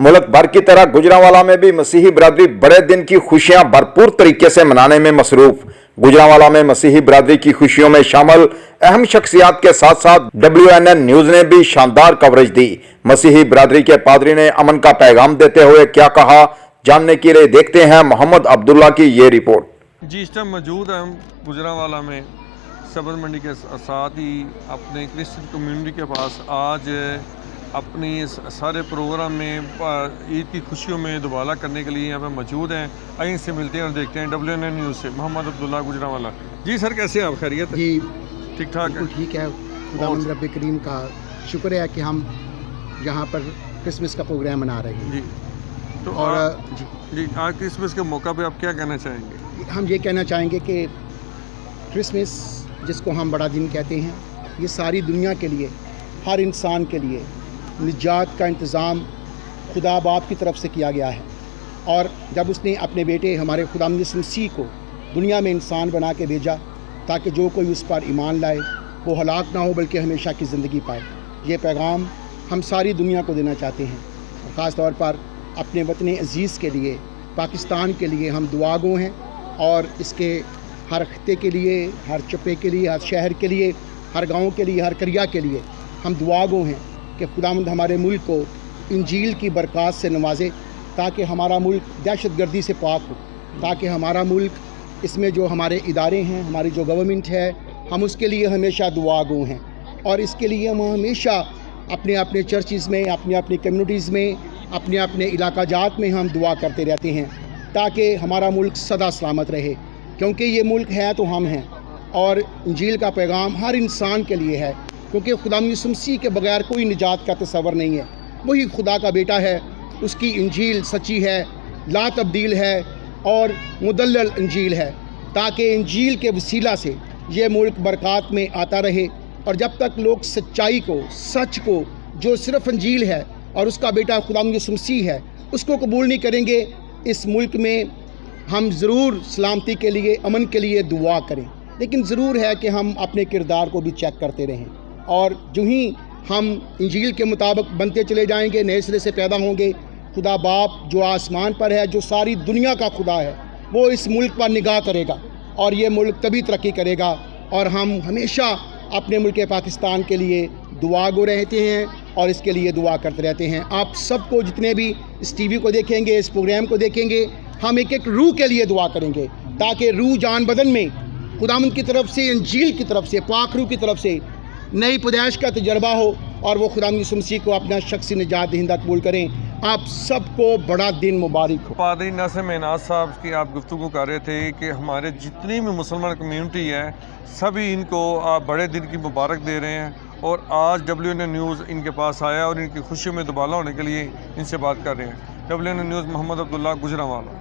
मुल्क भर की तरह गुजरांवाला में भी मसीही बिरादरी बड़े दिन की खुशियां भरपूर तरीके से मनाने में मसरूफ। गुजरांवाला में मसीही बिरादरी की खुशियों में शामिल अहम शख्सियात के साथ साथ WNN न्यूज ने भी शानदार कवरेज दी। मसीही बिरादरी के पादरी ने अमन का पैगाम देते हुए क्या कहा, जानने के लिए देखते हैं मोहम्मद अब्दुल्ला की ये रिपोर्ट। जी, इस टाइम मौजूद हैं हम गुजरांवाला में सब्ज़ मंडी के साथ ही अपने क्रिश्चियन कम्युनिटी के पास। आज अपनी सारे प्रोग्राम में ईद की खुशियों में दुबाला करने के लिए यहाँ पे मौजूद हैं। आइए इससे मिलते हैं और देखते हैं। WNN न्यूज़ से मोहम्मद अब्दुल्ला, गुजरांवाला। जी सर, कैसे हैं आप? खैरियत? जी ठीक ठाक है। ठीक है। खुदावंद रब्बे करीम का शुक्र है कि हम यहाँ पर क्रिसमस का प्रोग्राम मना रहे हैं। जी, तो और जी आज क्रिसमस के मौका पे आप क्या कहना चाहेंगे? हम ये कहना चाहेंगे कि क्रिसमस जिसको हम बड़ा दिन कहते हैं, ये सारी दुनिया के लिए, हर इंसान के लिए निजात का इंतज़ाम खुदा बाप की तरफ से किया गया है। और जब उसने अपने बेटे हमारे खुदावंद यीशु मसीह को दुनिया में इंसान बना के भेजा ताकि जो कोई उस पर ईमान लाए वो हलाक ना हो बल्कि हमेशा की ज़िंदगी पाए, ये पैगाम हम सारी दुनिया को देना चाहते हैं। ख़ास तौर पर अपने वतन अज़ीज़ के लिए, पाकिस्तान के लिए हम दुआगो हैं और इसके हर खत्ते के लिए, हर चप्पे के लिए, हर शहर के लिए, हर गांव के लिए, हर करिया के लिए हम दुआगो हैं कि खुदावंद हमारे मुल्क को इंजील की बरक़ात से नवाजे ताकि हमारा मुल्क दहशत गर्दी से पाक हो, ताकि हमारा मुल्क, इसमें जो हमारे इदारे हैं, हमारी जो गवर्नमेंट है, हम उसके लिए हमेशा दुआगो हैं। और इसके लिए हम हमेशा अपने अपने चर्चिज़ में, अपने अपनी कम्युनिटीज़ में, अपने अपने इलाका जात में हम दुआ करते रहते हैं ताकि हमारा मुल्क सदा सलामत रहे, क्योंकि ये मुल्क है तो हम हैं। और इंजील का पैगाम हर इंसान के लिए है, क्योंकि खुदावंद यीशु मसीह के बगैर कोई निजात का तस्वर नहीं है। वही खुदा का बेटा है, उसकी इंजील सच्ची है, ला तब्दील है और मुदल्लल इंजील है, ताकि इंजील के वसीला से ये मुल्क बरक़ात में आता रहे। और जब तक लोग सच्चाई को, सच को, जो सिर्फ इंजील है और उसका बेटा खुदावंद यीशु मसीह है, उसको कबूल नहीं करेंगे, इस मुल्क में हम ज़रूर सलामती के लिए, अमन के लिए दुआ करें। लेकिन ज़रूर है कि हम अपने किरदार को भी चेक करते रहें, और जो ही हम इंजील के मुताबिक बनते चले जाएंगे, नए सिरे से पैदा होंगे, खुदा बाप जो आसमान पर है, जो सारी दुनिया का खुदा है, वो इस मुल्क पर निगाह करेगा और ये मुल्क तभी तरक्की करेगा। और हम हमेशा अपने मुल्क पाकिस्तान के लिए दुआगो रहते हैं और इसके लिए दुआ करते रहते हैं। आप सबको, जितने भी इस TV को देखेंगे, इस प्रोग्राम को देखेंगे, हम एक एक रूह के लिए दुआ करेंगे ताकि रूह जान बदन में खुदावंद की तरफ से, इंजील की तरफ से, पाक रूह की तरफ से नई पैदाइश का तजर्बा हो और वो खुदावंद यीशु मसीह को अपना शख्सी निजात दहिंदा कबूल करें। आप सबको बड़ा दिन मुबारक हो। पादरी नासिम एनाज साहब की आप गुफ्तगू कर रहे थे कि हमारे जितनी भी मुसलमान कम्युनिटी है, सभी इनको आप बड़े दिन की मुबारक दे रहे हैं। और आज WNN न्यूज़ इनके पास आया और इनकी खुशी में दुबाला होने के लिए इनसे बात कर रहे हैं। WNN news, Mohammad Abdullah, Gujranwala.